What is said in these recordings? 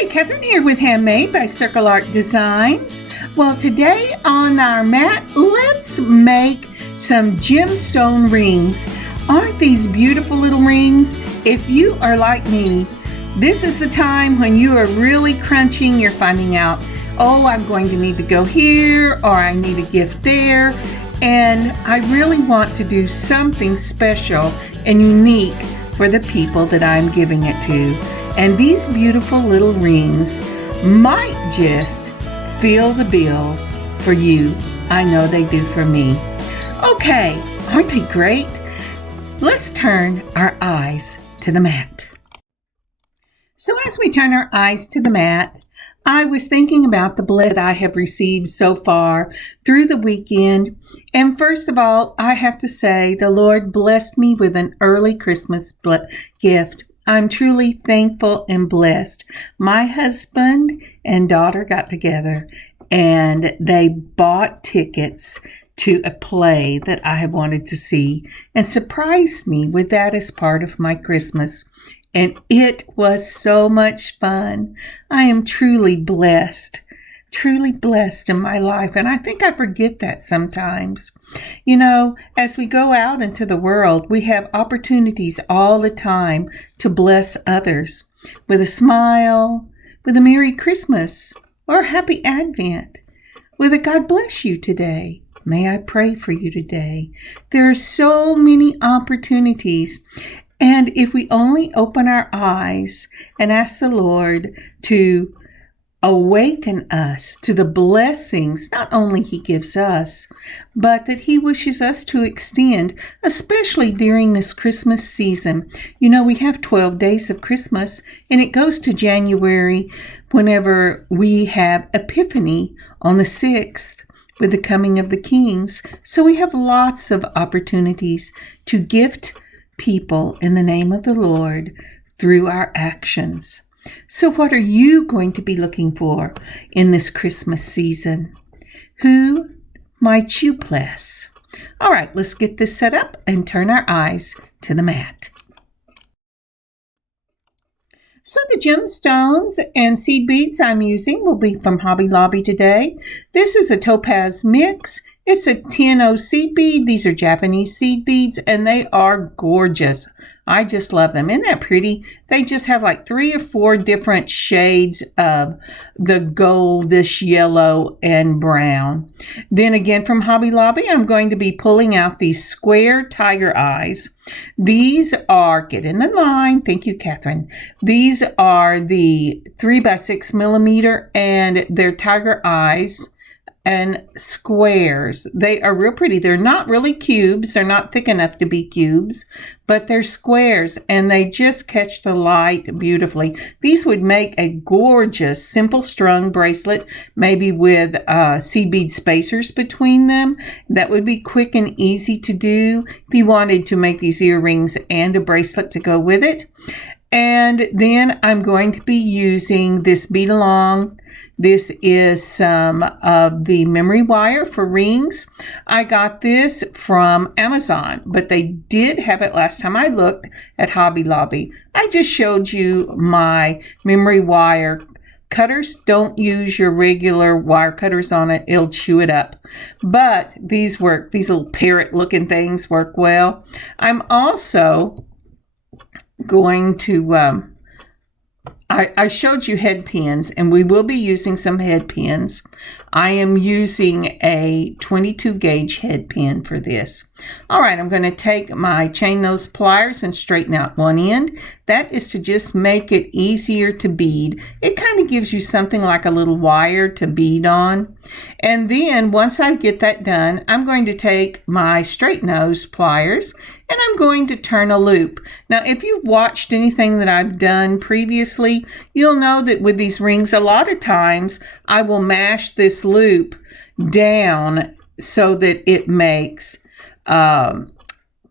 Hi, Kathryn here with Handmade by Circle Art Designs. Well, today on our mat, let's make some gemstone rings. Aren't these beautiful little rings? If you are like me, this is the time when you are really crunching. You're finding out, oh, I'm going to need to go here, or I need a gift there. And I really want to do something special and unique for the people that I'm giving it to. And these beautiful little rings might just fill the bill for you. I know they do for me. Okay, aren't they great? Let's turn our eyes to the mat. So as we turn our eyes to the mat, I was thinking about the blessing I have received so far through the weekend. And first of all, I have to say the Lord blessed me with an early Christmas gift. I'm truly thankful and blessed. My husband and daughter got together and they bought tickets to a play that I have wanted to see and surprised me with that as part of my Christmas. And it was so much fun. I am truly blessed in my life. And I think I forget that sometimes. You know, as we go out into the world, we have opportunities all the time to bless others with a smile, with a Merry Christmas, or a Happy Advent, with a God bless you today. May I pray for you today. There are so many opportunities. And if we only open our eyes and ask the Lord to awaken us to the blessings not only He gives us, but that He wishes us to extend, especially during this Christmas season. You know, we have 12 days of Christmas, and it goes to January whenever we have Epiphany on the 6th with the coming of the Kings. So we have lots of opportunities to gift people in the name of the Lord through our actions. So what are you going to be looking for in this Christmas season? Who might you bless? All right, let's get this set up and turn our eyes to the mat. So the gemstones and seed beads I'm using will be from Hobby Lobby today. This is a topaz mix. It's a 10-0 seed bead. These are Japanese seed beads, and they are gorgeous. I just love them. Isn't that pretty? They just have like 3 or 4 different shades of the goldish yellow and brown. Then again from Hobby Lobby, I'm going to be pulling out these square tiger eyes. These are, get in the line, thank you, Kathryn. These are the 3x6 millimeter, and they're tiger eyes and squares. They are real pretty. They're not really cubes. They're not thick enough to be cubes, but they're squares, and they just catch the light beautifully. These would make a gorgeous simple strung bracelet, maybe with seed bead spacers between them. That would be quick and easy to do if you wanted to make these earrings and a bracelet to go with it. And then I'm going to be using this bead along. This is some of the memory wire for rings. I got this from Amazon, but they did have it last time I looked at Hobby Lobby. I just showed you my memory wire cutters. Don't use your regular wire cutters on it. It'll chew it up. But these work. These little parrot looking things work well. I'm also going to, I showed you head pins, and we will be using some head pins. I am using a 22 gauge head pin for this. All right, I'm going to take my chain nose pliers and straighten out one end. That is to just make it easier to bead. It kind of gives you something like a little wire to bead on. And then once I get that done, I'm going to take my straight nose pliers and I'm going to turn a loop. Now, if you've watched anything that I've done previously, you'll know that with these rings, a lot of times I will mash this loop down so that it makes a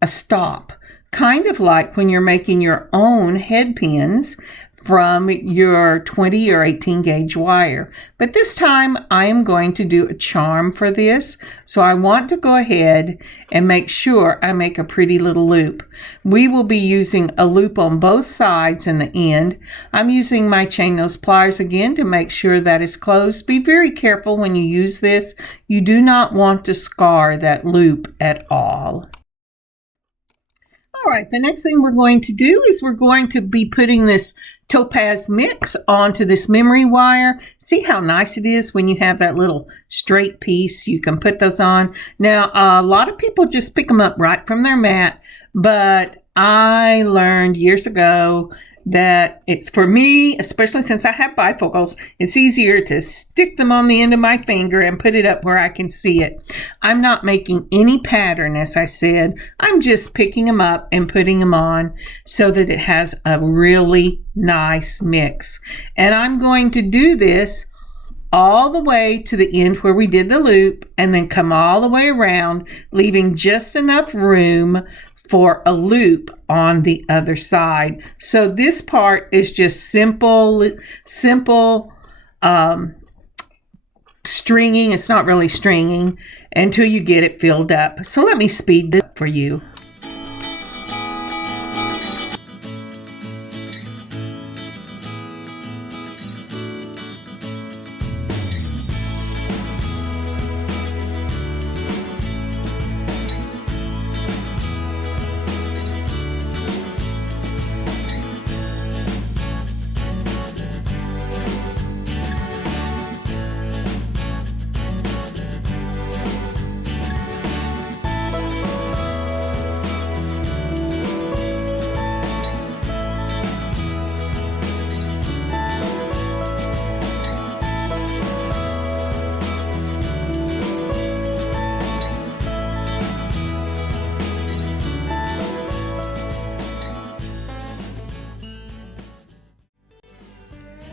stop. Kind of like when you're making your own head pins from your 20 or 18 gauge wire. But this time I am going to do a charm for this. So I want to go ahead and make sure I make a pretty little loop. We will be using a loop on both sides in the end. I'm using my chain nose pliers again to make sure that it's closed. Be very careful when you use this. You do not want to scar that loop at all. All right, the next thing we're going to do is we're going to be putting this topaz mix onto this memory wire. See how nice it is when you have that little straight piece. You can put those on. Now, a lot of people just pick them up right from their mat, but I learned years ago that it's, for me, especially since I have bifocals, it's easier to stick them on the end of my finger and put it up where I can see it. I'm not making any pattern, as I said. I'm just picking them up and putting them on so that it has a really nice mix. And I'm going to do this all the way to the end where we did the loop and then come all the way around, leaving just enough room for a loop on the other side. So this part is just simple stringing. It's not really stringing until you get it filled up. So let me speed this up for you.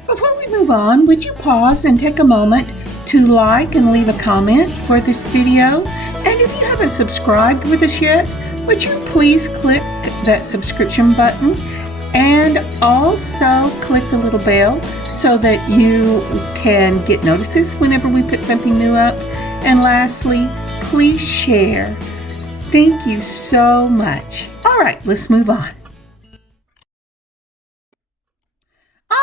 Before we move on, would you pause and take a moment to like and leave a comment for this video? And if you haven't subscribed with us yet, would you please click that subscription button and also click the little bell so that you can get notices whenever we put something new up. And lastly, please share. Thank you so much. All right, let's move on.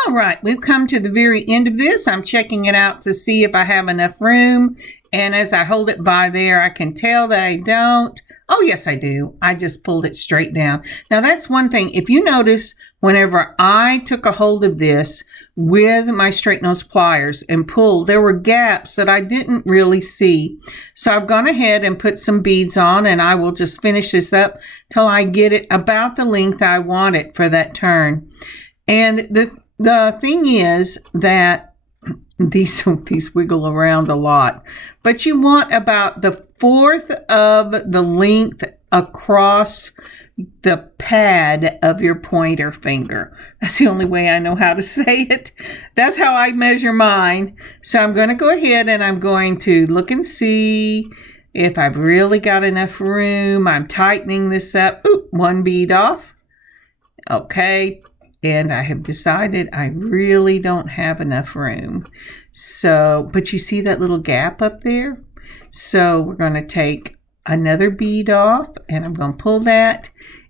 All right, we've come to the very end of this. I'm checking it out to see if I have enough room. And as I hold it by there, I can tell that I don't. Oh, yes, I do. I just pulled it straight down. Now, that's one thing. If you notice, whenever I took a hold of this with my straight nose pliers and pulled, there were gaps that I didn't really see. So I've gone ahead and put some beads on, and I will just finish this up till I get it about the length I want it for that turn. And the thing is that these wiggle around a lot, but you want about the fourth of the length across the pad of your pointer finger. That's the only way I know how to say it. That's how I measure mine. So I'm going to go ahead and I'm going to look and see if I've really got enough room. I'm tightening this up. Ooh, one bead off. Okay. And I have decided I really don't have enough room. So, but you see that little gap up there? So we're going to take another bead off and I'm going to pull that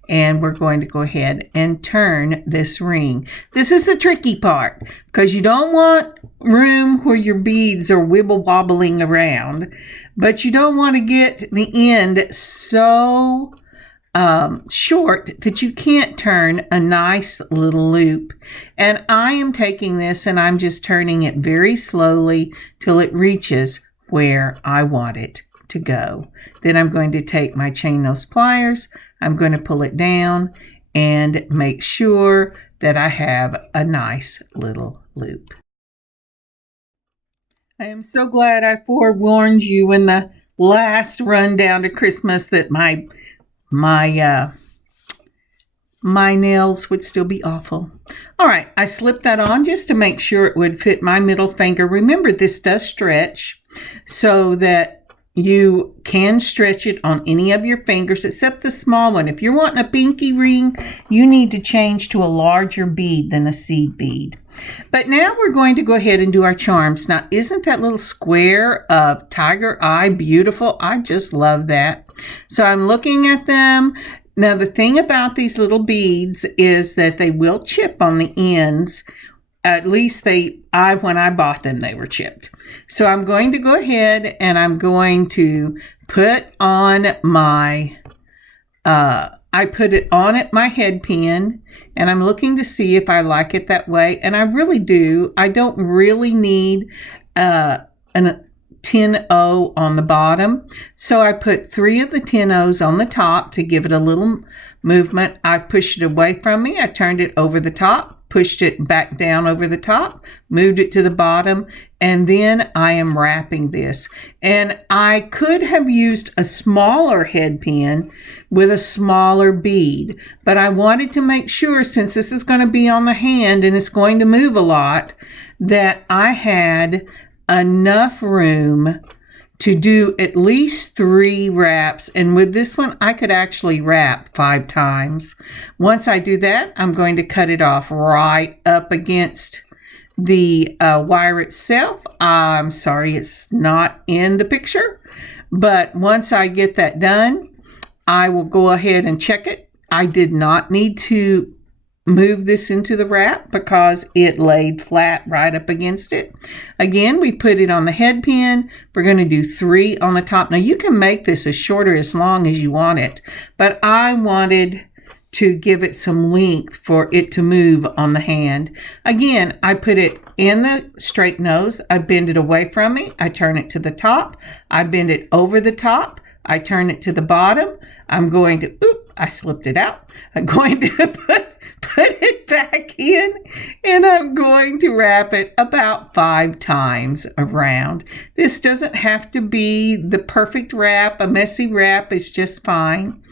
and we're going to go ahead and turn this ring. This is the tricky part because you don't want room where your beads are wibble wobbling around, but you don't want to get the end so short that you can't turn a nice little loop. And I am taking this and I'm just turning it very slowly till it reaches where I want it to go. Then I'm going to take my chain nose pliers, I'm going to pull it down and make sure that I have a nice little loop. I am so glad I forewarned you in the last rundown to Christmas that my nails would still be awful. All right, I slipped that on just to make sure it would fit my middle finger. Remember, this does stretch so that You can stretch it on any of your fingers except the small one. If you're wanting a pinky ring, you need to change to a larger bead than a seed bead. But now we're going to go ahead and do our charms. Now, isn't that little square of tiger eye beautiful? I just love that. So I'm looking at them. Now, the thing about these little beads is that they will chip on the ends. At least when I bought them, they were chipped. So I'm going to go ahead and I'm going to put on my, I put it on at my head pin, and I'm looking to see if I like it that way. And I really do. I don't really need a 10-0 on the bottom. So I put 3 of the 10-0s on the top to give it a little movement. I pushed it away from me. I turned it over the top, pushed it back down over the top, moved it to the bottom, and then I am wrapping this. And I could have used a smaller head pin with a smaller bead, but I wanted to make sure, since this is going to be on the hand and it's going to move a lot, that I had enough room to do at least 3 wraps. And with this one, I could actually wrap 5 times. Once I do that, I'm going to cut it off right up against the wire itself. I'm sorry, it's not in the picture. But once I get that done, I will go ahead and check it. I did not need to move this into the wrap because it laid flat right up against it. Again, we put it on the head pin. We're going to do 3 on the top. Now you can make this as short or as long as you want it, but I wanted to give it some length for it to move on the hand. Again, I put it in the straight nose. I bend it away from me. I turn it to the top. I bend it over the top. I turn it to the bottom. I'm going to, I slipped it out. I'm going to put it back in, and I'm going to wrap it about 5 times around. This doesn't have to be the perfect wrap. A messy wrap is just fine.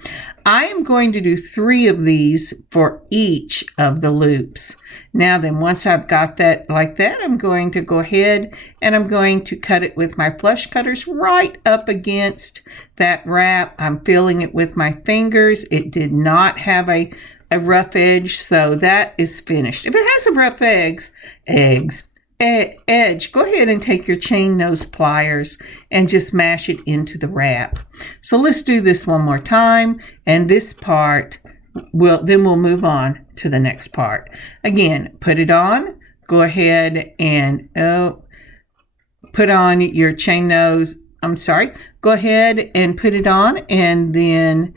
I am going to do 3 of these for each of the loops. Now then, once I've got that like that, I'm going to go ahead and I'm going to cut it with my flush cutters right up against that wrap. I'm feeling it with my fingers. It did not have a rough edge, so that is finished. If it has a rough edge, go ahead and take your chain nose pliers and just mash it into the wrap. So let's do this one more time, and this part then we'll move on to the next part. Again, put it on. Go ahead and put on your chain nose. I'm sorry. Go ahead and put it on, and then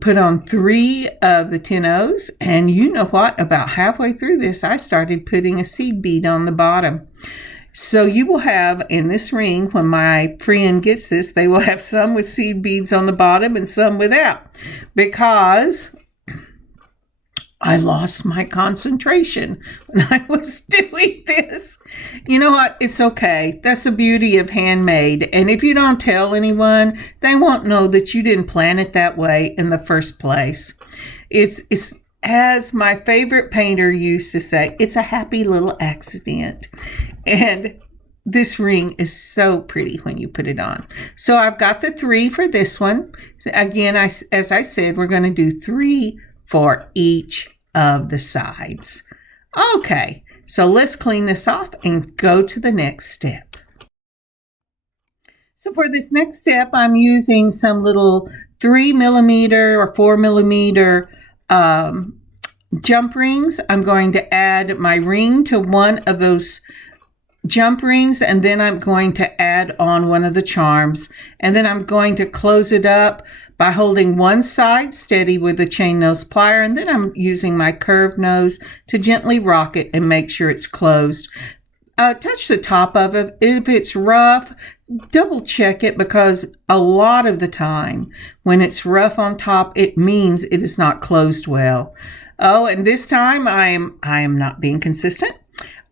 put on 3 of the 10-0s, and you know what? About halfway through this, I started putting a seed bead on the bottom. So you will have in this ring, when my friend gets this, they will have some with seed beads on the bottom and some without, because I lost my concentration when I was doing this. You know what? It's okay. That's the beauty of handmade. And if you don't tell anyone, they won't know that you didn't plan it that way in the first place. It's as my favorite painter used to say, it's a happy little accident. And this ring is so pretty when you put it on. So I've got the 3 for this one. Again, as I said, we're going to do 3 for each of the sides. Okay, so let's clean this off and go to the next step. So for this next step, I'm using some little 3mm or 4mm jump rings. I'm going to add my ring to one of those jump rings, and then I'm going to add on one of the charms, and then I'm going to close it up by holding one side steady with the chain nose plier, and then I'm using my curved nose to gently rock it and make sure it's closed. Touch the top of it. If it's rough, double check it, because a lot of the time when it's rough on top, it means it is not closed well. Oh, and this time I am not being consistent.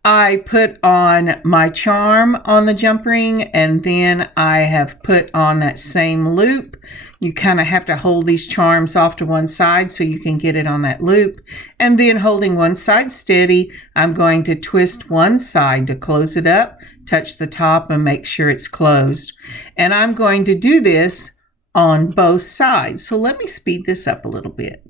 I put on my charm on the jump ring, and then I have put on that same loop. You kind of have to hold these charms off to one side so you can get it on that loop. And then holding one side steady, I'm going to twist one side to close it up, touch the top and make sure it's closed. And I'm going to do this on both sides. So let me speed this up a little bit.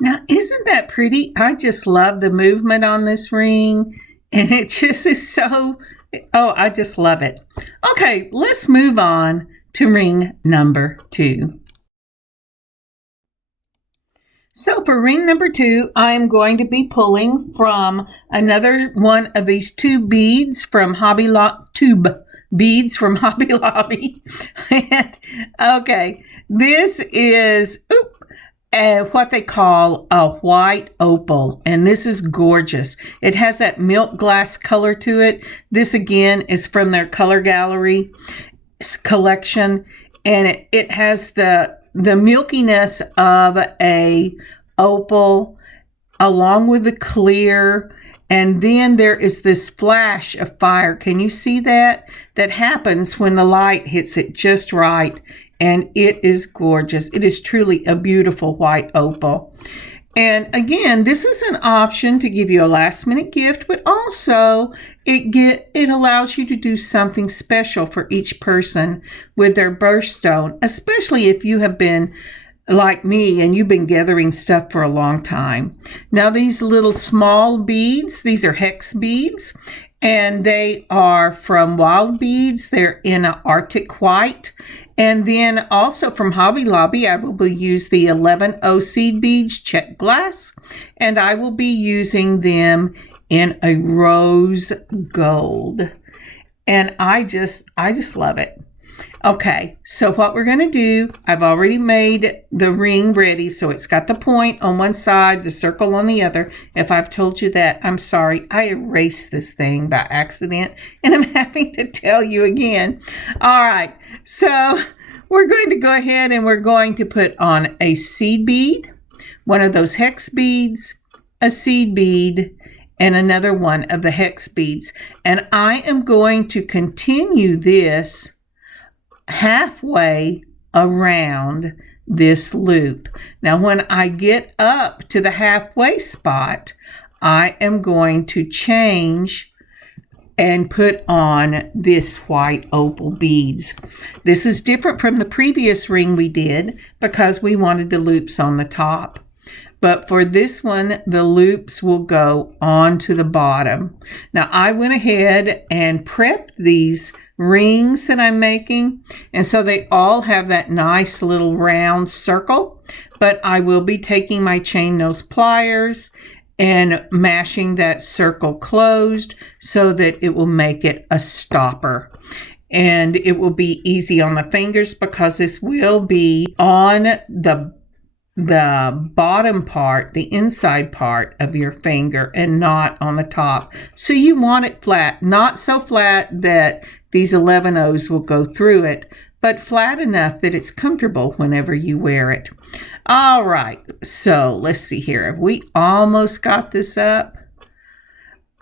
Now, isn't that pretty? I just love the movement on this ring, and it just is so, I just love it. Okay, let's move on to ring number 2. So for ring number 2, I'm going to be pulling from another one of these tube beads from Hobby Lobby. And, okay, this is what they call a white opal, and this is gorgeous. It has that milk glass color to it. This again is from their color gallery collection, and it has the milkiness of a opal along with the clear, and then there is this flash of fire. Can you see that? That happens when the light hits it just right, and it is gorgeous. It is truly a beautiful white opal. And again, this is an option to give you a last minute gift, but also it allows you to do something special for each person with their birthstone, especially if you have been like me and you've been gathering stuff for a long time. Now these little small beads, these are hex beads, and they are from Wild Beads. They're in an Arctic white. And then also from Hobby Lobby, I will use the 11O seed beads, check glass, and I will be using them in a rose gold. And I just love it. Okay, so what we're going to do, I've already made the ring ready, so it's got the point on one side, the circle on the other. If I've told you that, I'm sorry. I erased this thing by accident, and I'm having to tell you again. All right, so we're going to go ahead and we're going to put on a seed bead, one of those hex beads, a seed bead, and another one of the hex beads. And I am going to continue this halfway around this loop. Now when I get up to the halfway spot, I am going to change and put on this white opal beads. This is different from the previous ring we did because we wanted the loops on the top. But for this one, the loops will go on to the bottom. Now I went ahead and prepped these rings that I'm making, and so they all have that nice little round circle, but I will be taking my chain nose pliers and mashing that circle closed so that it will make it a stopper, and it will be easy on the fingers because this will be on the the bottom part, the inside part of your finger, and not on the top. So you want it flat, not so flat that these 11/0s will go through it, but flat enough that it's comfortable whenever you wear it. All right, so let's see here. We almost got this up.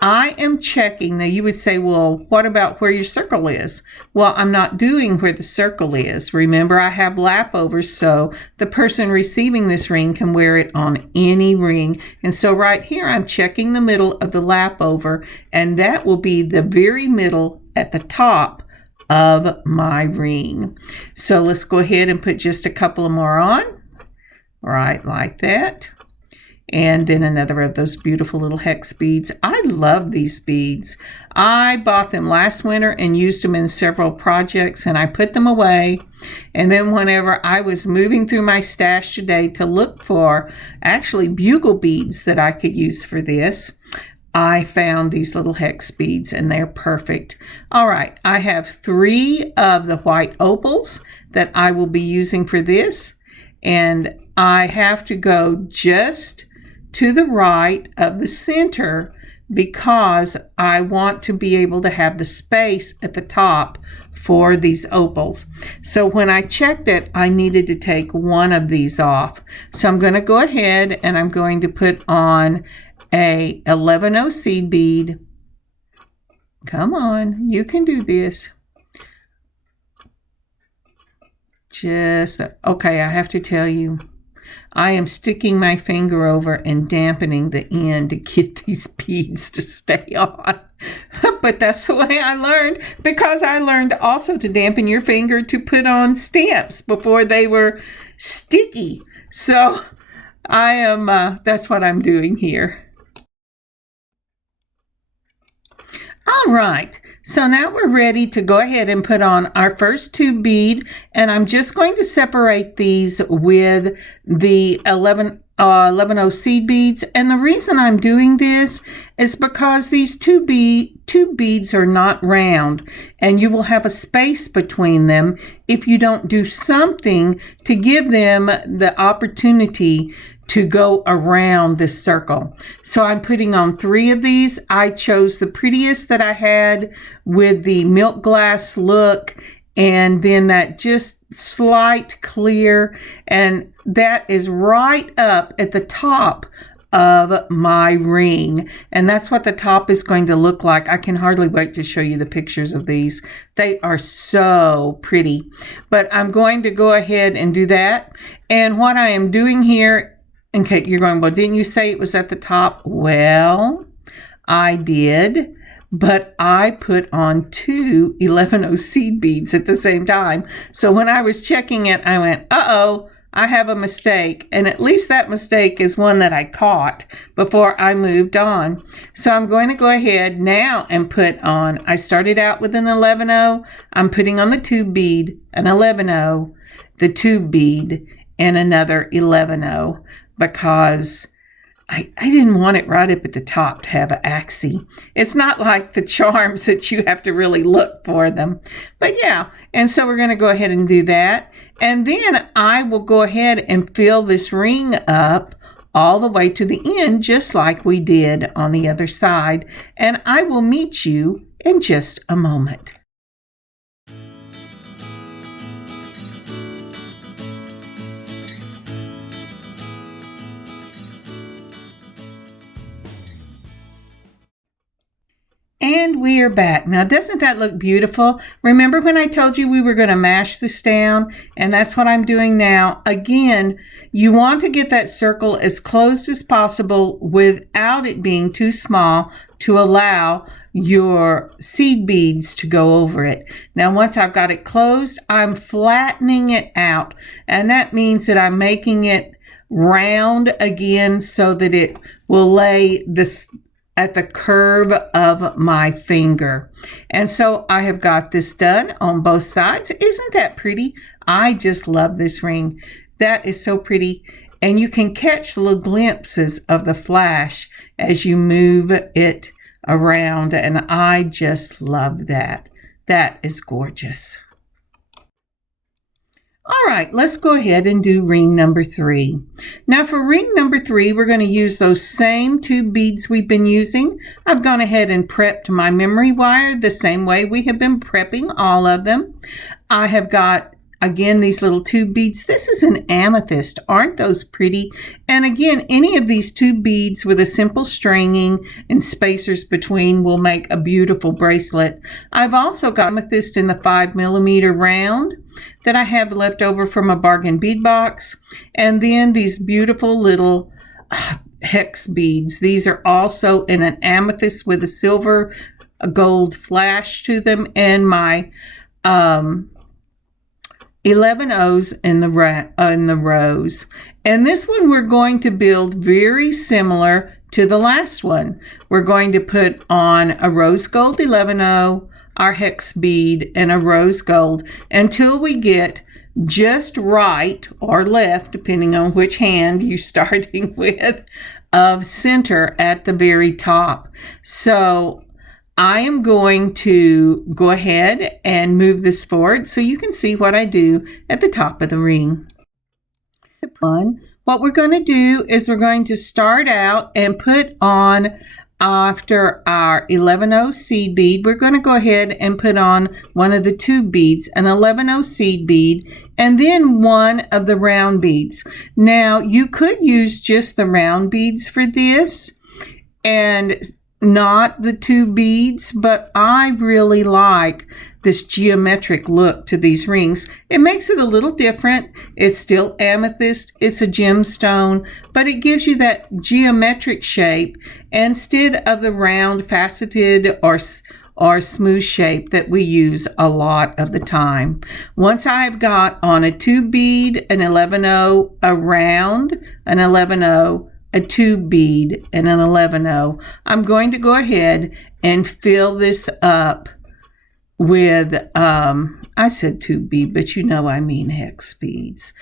I am checking. Now you would say, well, what about where your circle is? Well, I'm not doing where the circle is. Remember, I have lap overs, so the person receiving this ring can wear it on any ring. And so right here, I'm checking the middle of the lap over, and that will be the very middle at the top of my ring. So let's go ahead and put just a couple more on, right like that. And then another of those beautiful little hex beads. I love these beads. I bought them last winter and used them in several projects, and I put them away. And then whenever I was moving through my stash today to look for actually bugle beads that I could use for this, I found these little hex beads, and they're perfect. All right, I have 3 of the white opals that I will be using for this, and I have to go just to the right of the center because I want to be able to have the space at the top for these opals. So when I checked it, I needed to take one of these off. So I'm going to go ahead and I'm going to put on a 11/0 seed bead. Come on, you can do this. Okay, I have to tell you, I am sticking my finger over and dampening the end to get these beads to stay on. But that's the way I learned, because I learned also to dampen your finger to put on stamps before they were sticky. So that's what I'm doing here. All right, so now we're ready to go ahead and put on our first 2 bead, and I'm just going to separate these with the 11/0 seed beads. And the reason I'm doing this is because these two beads are not round, and you will have a space between them if you don't do something to give them the opportunity to go around this circle. So I'm putting on 3 of these. I chose the prettiest that I had with the milk glass look, and then that just slight clear, and that is right up at the top of my ring, and that's what the top is going to look like. I can hardly wait to show you the pictures of these. They are so pretty. But I'm going to go ahead and do that. And what I am doing here, okay, you're going, well, didn't you say it was at the top? Well, I did, but I put on 2 11/0 seed beads at the same time. So when I was checking it, I went, uh-oh, I have a mistake. And at least that mistake is one that I caught before I moved on. So I'm going to go ahead now and put on, I started out with an 11/0. I'm putting on the 2 bead, an 11/0, the 2 bead, and another 11/0. Because I didn't want it right up at the top to have an axis. It's not like the charms that you have to really look for them. But yeah, and so we're going to go ahead and do that. And then I will go ahead and fill this ring up all the way to the end, just like we did on the other side. And I will meet you in just a moment. And we are back. Now, doesn't that look beautiful? Remember when I told you we were going to mash this down? And that's what I'm doing now. Again, you want to get that circle as closed as possible without it being too small to allow your seed beads to go over it. Now, once I've got it closed, I'm flattening it out. And that means that I'm making it round again so that it will lay this at the curve of my finger. And so I have got this done on both sides. Isn't that pretty? I just love this ring. That is so pretty. And you can catch little glimpses of the flash as you move it around. And I just love that. That is gorgeous. All right, let's go ahead and do ring number 3. Now for ring number 3, we're going to use those same 2 beads we've been using. I've gone ahead and prepped my memory wire the same way we have been prepping all of them. I have got, again, these little 2 beads. This is an amethyst. Aren't those pretty? And again, any of these 2 beads with a simple stringing and spacers between will make a beautiful bracelet. I've also got amethyst in the 5mm round that I have left over from a bargain bead box. And then these beautiful little hex beads. These are also in an amethyst with a gold flash to them, and my 11 O's in the rose. And this one we're going to build very similar to the last one. We're going to put on a rose gold 11O, our hex bead, and a rose gold until we get just right or left, depending on which hand you're starting with, of center at the very top. So I am going to go ahead and move this forward so you can see what I do at the top of the ring. What we're going to do is we're going to start out and put on, after our 11O seed bead, we're going to go ahead and put on one of the 2 beads, an 11O seed bead, and then one of the round beads. Now, you could use just the round beads for this and not the 2 beads, but I really like this geometric look to these rings. It makes it a little different. It's still amethyst, it's a gemstone, but it gives you that geometric shape instead of the round faceted or smooth shape that we use a lot of the time. Once I've got on a 2 bead, an 11O, a round, an 11O, a 2 bead, and an 11O, I'm going to go ahead and fill this up with, I said 2 bead, but you know I mean hex beads.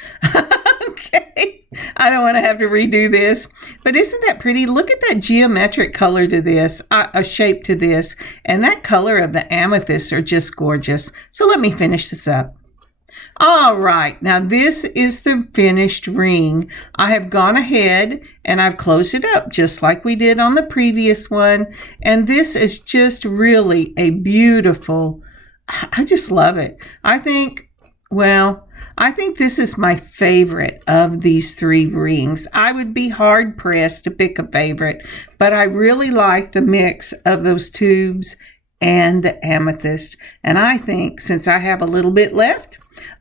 Okay, I don't want to have to redo this, but isn't that pretty? Look at that geometric color to this, a shape to this, and that color of the amethysts are just gorgeous. So let me finish this up. All right, now this is the finished ring. I have gone ahead and I've closed it up just like we did on the previous one. And this is just really a beautiful, I just love it. I think this is my favorite of these 3 rings. I would be hard pressed to pick a favorite, but I really like the mix of those tubes and the amethyst. And I think since I have a little bit left,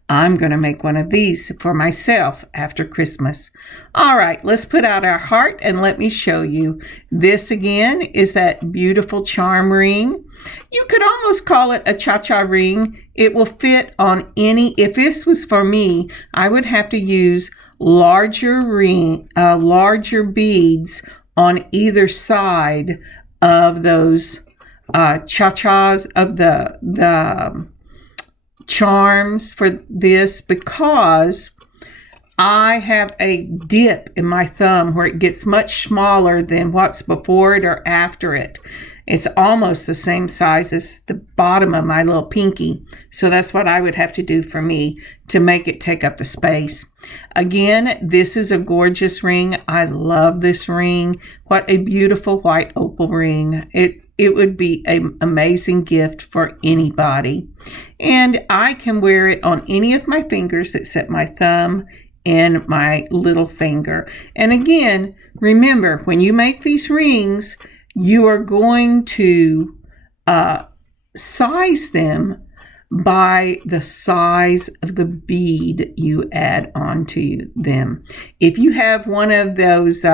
I'm going to make one of these for myself after Christmas. All right, let's put out our heart and let me show you. This again is that beautiful charm ring. You could almost call it a cha-cha ring. It will fit on any, if this was for me, I would have to use larger beads on either side of those cha-chas, of the charms for this, because I have a dip in my thumb where it gets much smaller than what's before it or after it. It's almost the same size as the bottom of my little pinky. So that's what I would have to do for me to make it take up the space. Again, this is a gorgeous ring. I love this ring. What a beautiful white opal ring. It would be an amazing gift for anybody. And I can wear it on any of my fingers except my thumb and my little finger. And again, remember, when you make these rings, you are going to size them by the size of the bead you add onto them. If you have one of those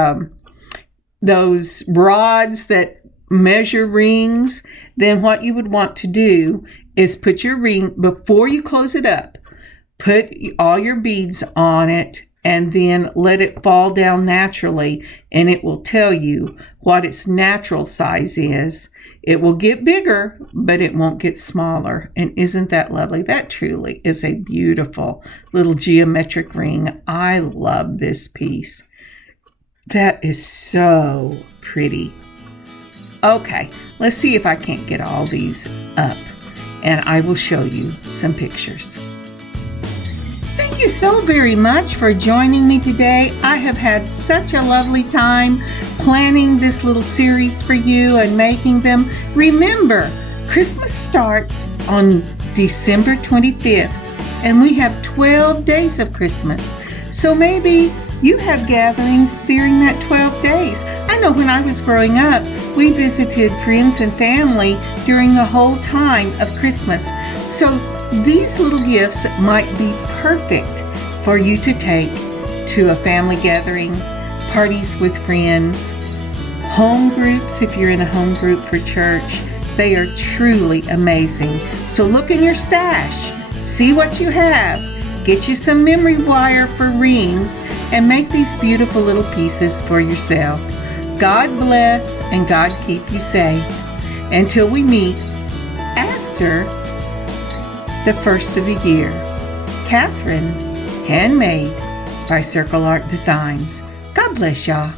rods that measure rings, then what you would want to do is put your ring, before you close it up, put all your beads on it and then let it fall down naturally, and it will tell you what its natural size is. It will get bigger, but it won't get smaller. And isn't that lovely? That truly is a beautiful little geometric ring. I love this piece. That is so pretty. Okay, let's see if I can't get all these up, and I will show you some pictures. Thank you so very much for joining me today. I have had such a lovely time planning this little series for you and making them. Remember, Christmas starts on December 25th, and we have 12 days of Christmas. So maybe you have gatherings during that 12 days. I know when I was growing up, we visited friends and family during the whole time of Christmas. So these little gifts might be perfect for you to take to a family gathering, parties with friends, home groups if you're in a home group for church. They are truly amazing. So look in your stash, see what you have, get you some memory wire for rings, and make these beautiful little pieces for yourself. God bless and God keep you safe. Until we meet after the first of the year. Kathryn, Handmade by Circle Art Designs. God bless y'all.